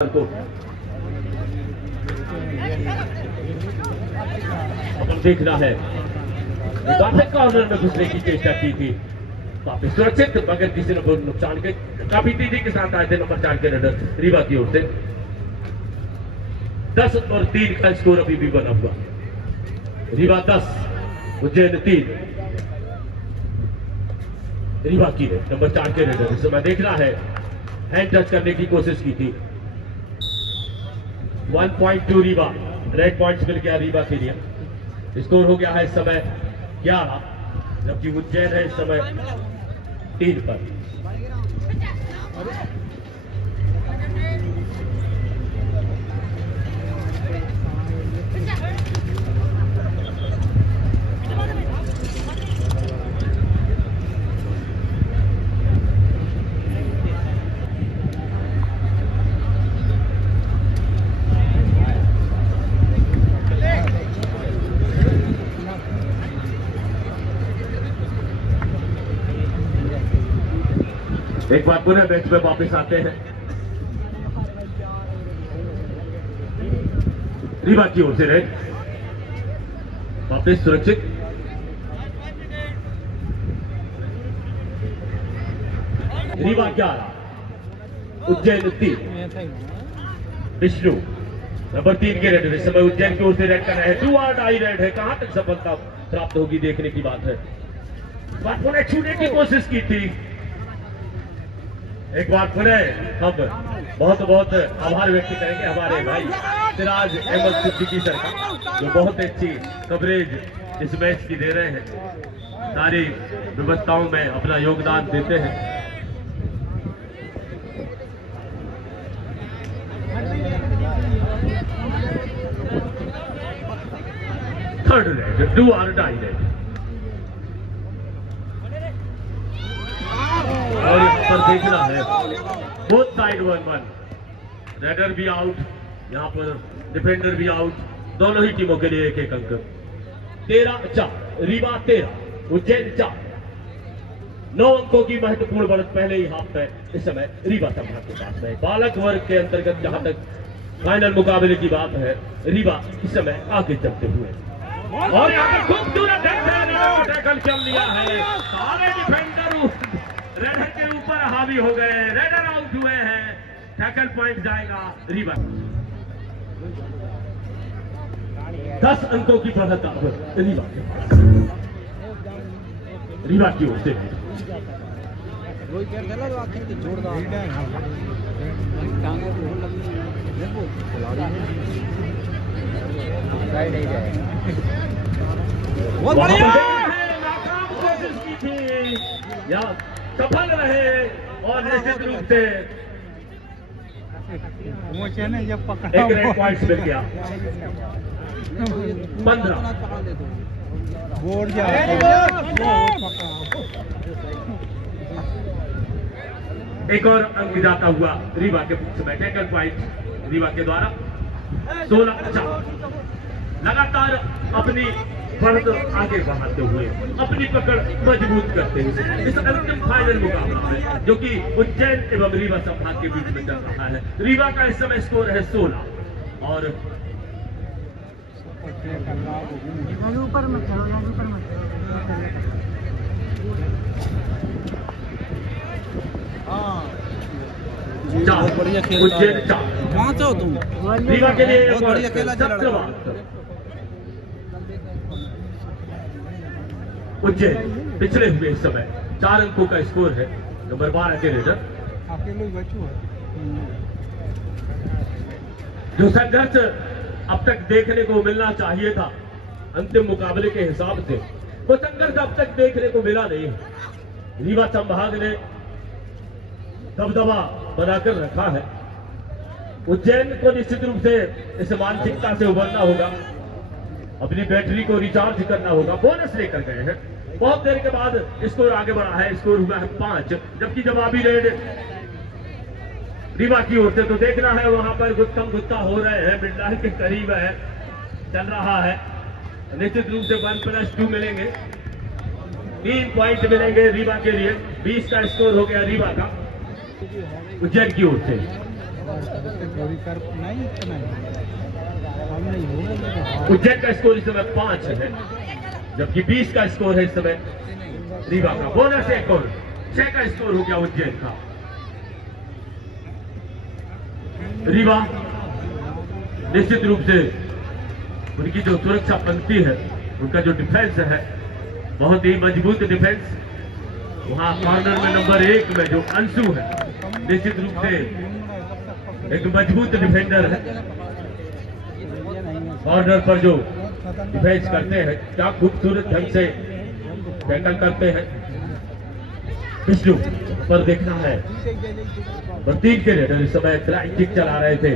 को अपन देख रहा है काफी कॉर्नर में घुसने की चेष्टा की थी, काफी सुरक्षित, मगर किसी ने नुकसान के काफी तेजी के साथ आए थे नंबर 4 के रेडर रीवा की ओर से। 10 और 3 का स्कोर अभी भी बना हुआ। रीवा 10 उज्जैन 3। रीवा की नंबर 4 के रेडर इस समय देख रहा है हैंड टच करने की कोशिश की थी। 1.2 रीवा, रेड पॉइंट्स मिल गया रीवा के लिए। स्कोर हो गया है इस समय 11, जबकि उज्जैन है इस समय 3 पर। एक बार पुनः मैच में वापस आते हैं। रीवा की ओर से रेड वापस सुरक्षित। रीवा 11 उज्जैन 3। विष्णु नंबर 3 के रेड इस समय उज्जैन की ओर से रेड कर रहे हैं। 2 और डाई रेड है, कहां तक सफलता प्राप्त होगी देखने की बात है। बात पुनः छूने की कोशिश की थी। एक बार पुनः हम बहुत बहुत आभार व्यक्त करेंगे हमारे भाई सिराज अहमद सिद्दीकी सर का, जो बहुत अच्छी कवरेज इस मैच की दे रहे हैं, सारी व्यवस्थाओं में अपना योगदान देते हैं। थर्ड रेड, 2 और डाई रेड। और यहाँ पर देखना है बोथ साइड 1-1, रेडर भी आउट, यहाँ पर डिफेंडर भी आउट, दोनों ही टीमों के लिए एक एक अंक। 13-4 रीवा 13 उज्जैन 4। 9 अंकों की महत्वपूर्ण बढ़त पहले ही हाफ में इस समय रीवा संभाग के पास है। बालक वर्ग के अंतर्गत जहां तक फाइनल मुकाबले की बात है, रीवा इस समय आगे चलते हुए, और यहाँ पर खूबसूरत टैकल चल लिया है। सारे डिफेंडर रेडर के ऊपर हावी हो गए, रेडर आउट हुए हैं। टैकल पॉइंट जाएगा रीवा। 10 अंकों की बढ़त रीवा के पास, रीवा की ओर से। बहुत बढ़िया है, नाकाम कोशिश की थी या सफल रहे, और निश्चित रूप से एक रेड पॉइंट मिल गया। 15 एक और अंक जाता हुआ रीवा के पक्ष में। टैकल पॉइंट रीवा के द्वारा। 16-4 लगातार अपनी बढ़त आगे बढ़ाते हुए, अपनी पकड़ मजबूत करते हुए इस अंतिम फाइनल मुकाबला में, जो कि उज्जैन एवं रीवा संभाग के बीच में चल रहा है। रीवा का इस समय स्कोर है 16, और ऊपर मत चलो, ऊपर मत उज्जैन 4। तुम रीवा के लिए बहुत बढ़िया खेला उज्जैन पिछले हुए इस समय 4 अंकों का स्कोर है। नंबर 12 के रेडर जो संघर्ष अब तक देखने को मिलना चाहिए था अंतिम मुकाबले के हिसाब से, वो संघर्ष अब तक देखने को मिला नहीं है। रीवा संभाग ने दबदबा बनाकर रखा है। उज्जैन को निश्चित रूप से इस मानसिकता से उभरना होगा, अपनी बैटरी को रिचार्ज करना होगा। बोनस लेकर गए हैं, बहुत देर के बाद स्कोर आगे बढ़ा है। स्कोर हुआ है 5, जबकि जवाबी रेड रीवा की ओर से। तो देखना है वहां पर गुत्थम गुत्था हो रहे हैं, मिडलाइन के करीब है, चल रहा है। निश्चित रूप से 1+2 मिलेंगे, 3 पॉइंट मिलेंगे रीवा के लिए। 20 का स्कोर हो गया रीवा का उज्जैन की ओर से। उज्जैन का स्कोर इस समय 5 है, जबकि 20 का स्कोर है इस समय रीवा का। बोनस एक और 6 का स्कोर हो गया उज्जैन का। रीवा निश्चित रूप से उनकी जो सुरक्षा पंक्ति है, उनका जो डिफेंस है, बहुत ही मजबूत डिफेंस। वहां कॉर्नर में नंबर 1 में जो अंशु है, निश्चित रूप से एक मजबूत डिफेंडर है। कॉर्नर पर जो डिफेंस करते हैं, क्या खूबसूरत ढंग से टैकल करते हैं। विष्णु पर देखना है, 3 के रेडर इस समय फ्लाइंग किक चला रहे थे।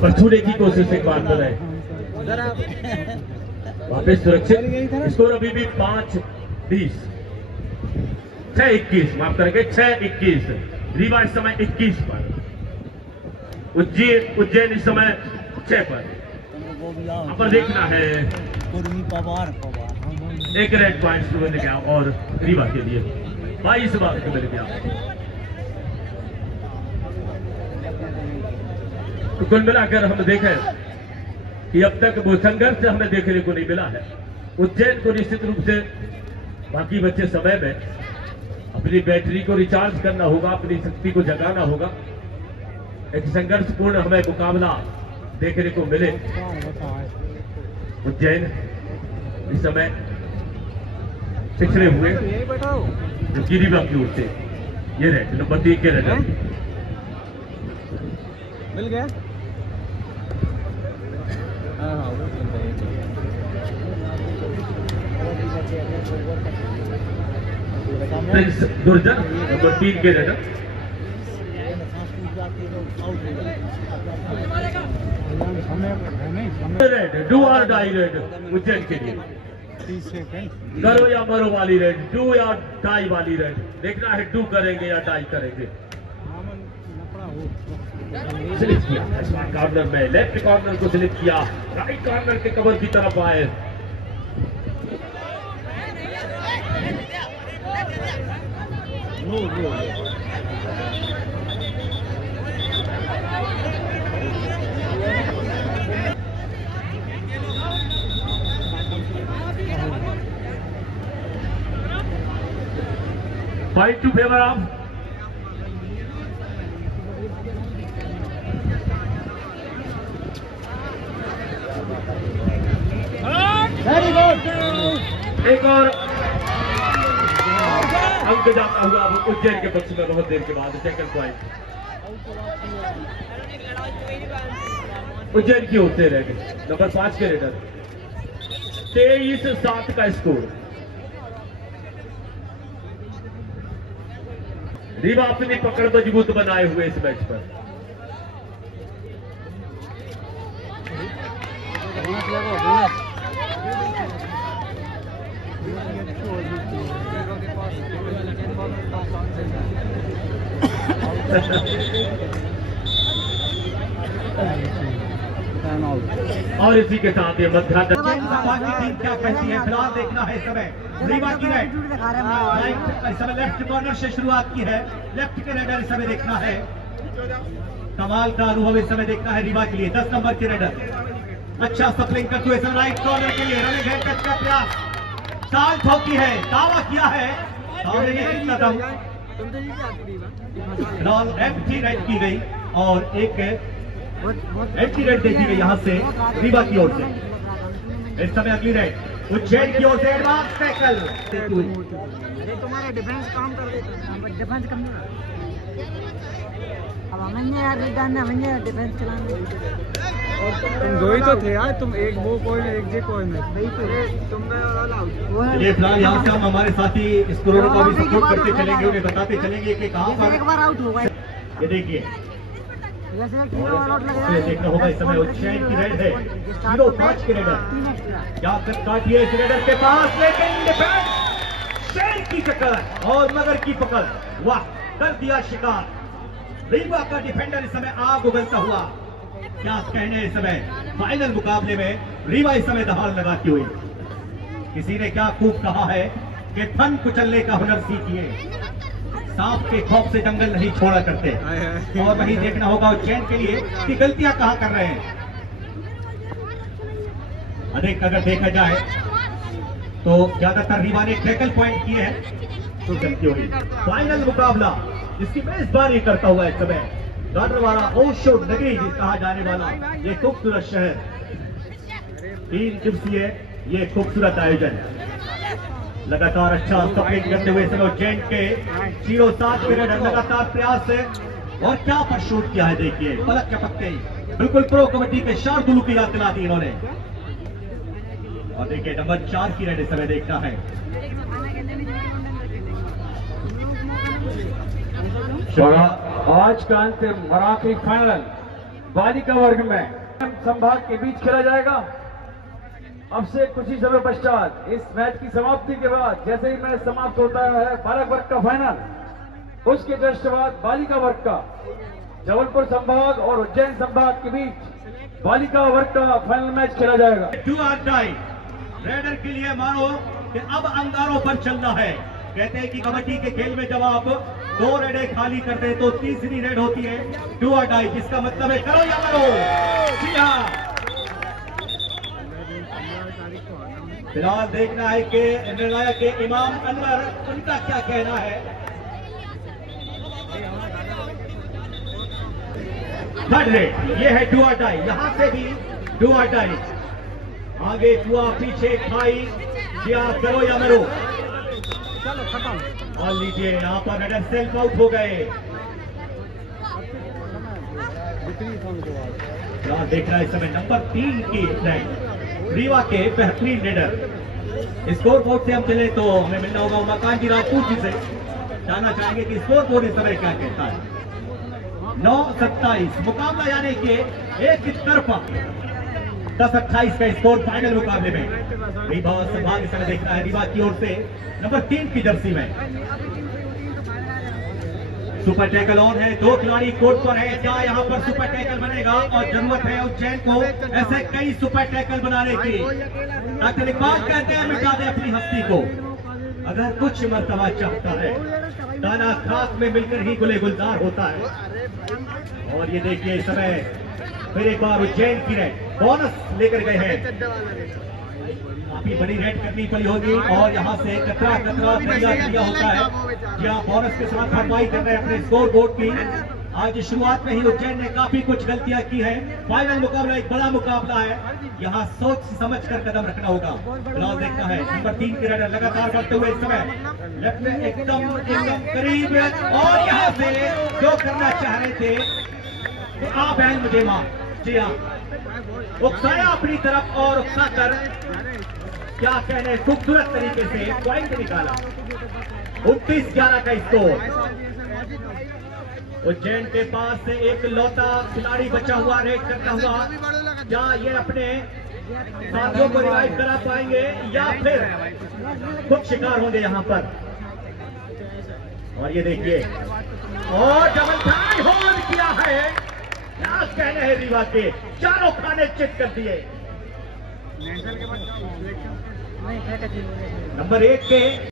पर छूने की कोशिश एक बार बनाए, वापस सुरक्षित। स्कोर अभी भी 5-20, 6-21, माफ करेंगे 6-21। रीवा इस समय 21 पर, उज्जैन इस समय 6 पर। यहाँ पर देखना है, एक रेड पॉइंट मिल गया और रीवा के लिए 22 बार मिल गया। तो कुल मिलाकर हम देखें कि अब तक वो संघर्ष हमें देखने को नहीं मिला है। उज्जैन को निश्चित रूप से बाकी बचे समय में अपनी बैटरी को रिचार्ज करना होगा, अपनी शक्ति को जगाना होगा। एक संघर्षपूर्ण हमें मुकाबला देखने को मिले। उज्जैन इस समय पिछड़े हुए, जो रीवा की ओर से ये रेड नंबर 3 के रेड मिल गया। प्रिंस दुर्जन नंबर 3 के रेड। रेड डू और डाई रेड उज्जैन के लिए, करो या मरो वाली रेड, डू या डाई वाली रेड। देखना है डू करेंगे या डाई करेंगे। स्लिप किया कॉर्नर में, लेफ्ट कॉर्नर को स्लिप किया, राइट कॉर्नर के कवर की तरफ आए। Point to favor of very good. एक और अंक जाता हुआ अब उज्जैन के पक्ष में बहुत देर के बाद। सेकंड पॉइंट उज्जैन की ओर से रह गए नंबर 5 के रेडर। 23-7 का स्कोर। रीवा अपनी पकड़ मजबूत बनाए हुए इस मैच पर। और इसी के साथ ये मध्यान्ह टीम क्या कहती है फिलहाल देखना है इस समय। रीवा की राइट इस समय लेफ्ट कॉर्नर से शुरुआत की है, लेफ्ट के रेडर इस समय देखना है। कमाल का अनुभव इस समय देखना है रीवा के लिए। 10 नंबर के रेडर अच्छा सप्लिंग करते हुए राइट कॉर्नर के लिए रनिंग हेड टच का प्रयास, ताल ठोकी है, दावा किया है, एम्प्टी राइट की गई और एक एम्प्टी राइट देखी गई यहाँ से रीवा की ओर से। इस समय अगली राइट उज्जैन की ओर से एडवांस टैकल। तुम्हारा डिफेंस काम कर देता है, डिफेंस कम अब हमें यार डिफेंस चलाना। तुम दो ही तो थे यार, तुम एक वो कोई एक जे कोई नहीं तुम ये फिलहाल यहाँ से हम हमारे साथी स्कोरों को भी सपोर्ट करते चलेंगे, उन्हें बताते चलेंगे कि कहाँ पर एक बार आउट होगा। ये देखिए देखना होगा इस समय उज्जैन की रेड है 05 की रेडर। क्या काटिए इस रेडर के पास, लेकिन डिफेंस शेर की चक्कर और मगर की पकड़, वाह कर दिया शिकार। रीवा का डिफेंडर इस समय आग उगलता हुआ क्या कहने इस समय फाइनल मुकाबले में रीवा इस समय दहाड़ लगाती हुई। किसी ने क्या खूब कहा है कि फन कुचलने का हुनर सीखिए, सांप के खौफ से जंगल नहीं छोड़ा करते। और वही देखना होगा उज्जैन के लिए कि गलतियां कहां कर रहे हैं। अधिक अगर देखा जाए तो ज्यादातर रीवा ने टैकल पॉइंट किए हैं तो गलती हुई। फाइनल मुकाबला जिसकी मेजबानी करता हुआ इस समय गाडरवाड़ा ओशो नगरी कहा जाने वाला ये खूबसूरत शहर, 3 दिवसीय ये खूबसूरत आयोजन लगातार अच्छा सप्लिंग करते हुए समय उज्जैन के 07 मिनट लगातार प्रयास से और क्या पर शूट किया है। देखिए पलक झपकते ही बिल्कुल प्रो कबड्डी के शार्दुलू की याद दिला दी इन्होंने। और देखिए नंबर 4 की रेड इस समय देखना है। आज का अंतिम और आखिरी फाइनल बालिका वर्ग में संभाग के बीच खेला जाएगा। अब से कुछ ही समय पश्चात इस मैच की समाप्ति के बाद जैसे ही मैच समाप्त होता है बालक वर्ग का फाइनल, उसके जस्ट बाद बालिका वर्ग का जबलपुर संभाग और उज्जैन संभाग के बीच बालिका वर्ग का फाइनल मैच खेला जाएगा। डू और डाई रेडर के लिए मानो कि अब अंगारों पर चलना है। कहते हैं कि कबड्डी के खेल में जब आप 2 रेडें खाली करते हैं तो तीसरी रेड होती है डू और डाई, जिसका मतलब है करो या मरो। जी हाँ, फिलहाल देखना है कि निर्णायक के इमाम अनवर उनका क्या कहना है। थर्ड रेड ये है डू और डाई, यहां से भी डू और डाई, आगे कुआ पीछे खाई, या करो या मरो। और लीजिए यहाँ पर रेडर सेल्फ आउट हो गए। देखना है इस समय नंबर 3 की रेड रीवा के बेहतरीन रेडर। स्कोर बोर्ड से हम चले तो हमें मिलना होगा उमाकांत जी राजपूत जी से, जानना चाहेंगे कि स्कोर बोर्ड इस समय क्या कहता है। 9-27 मुकाबला यानी कि एक तरफा 10-28 का स्कोर फाइनल मुकाबले में। रीवा संभाग इस समय देखना है रीवा की ओर से नंबर 3 की जर्सी में। सुपर टैकल ऑन है, 2 खिलाड़ी कोर्ट पर है। क्या यहाँ पर सुपर टैकल बनेगा? और जरूरत है उज्जैन को ऐसे कई सुपर टैकल बनाने की। डॉक्टर इकबाल कहते हैं मिटा दे अपनी हस्ती को, अगर कुछ मर्तबा चाहता है दाना खाक में मिलकर ही गुले गुलजार होता है। और ये देखिए इस समय फिर एक बार उज्जैन की रेड बोनस लेकर गए हैं। काफी बड़ी रेड करनी पड़ी होगी और यहाँ से कतरा दिया होता है। जी हाँ, बोनस के साथ भरपाई कर रहे हैं अपने स्कोर बोर्ड की। आज शुरुआत में ही उज्जैन ने काफी कुछ गलतियां की है। फाइनल मुकाबला एक बड़ा मुकाबला है, यहाँ सोच समझ कर कदम रखना होगा। फिलहाल देखना है नंबर 3 के रेडर लगातार बढ़ते हुए इस समय लेफ्ट में एकदम करीब, और यहाँ से जो करना चाह रहे थे कि आप बैल मुझे मां। जी हाँ, उकसाया अपनी तरफ और उकसा कर क्या कहने खूबसूरत तरीके से पॉइंट निकाला। 29-11 का स्कोर। उज्जैन के पास से एक लौता खिलाड़ी बचा हुआ रेड करता हुआ, क्या ये अपने साथियों को रिवाइव करा पाएंगे या फिर खुद शिकार होंगे यहाँ पर। और ये देखिए और डबल टाई होल्ड किया है। क्या कहने हैं रीवा के, चारों खाने चित कर दिए। नंबर 1 के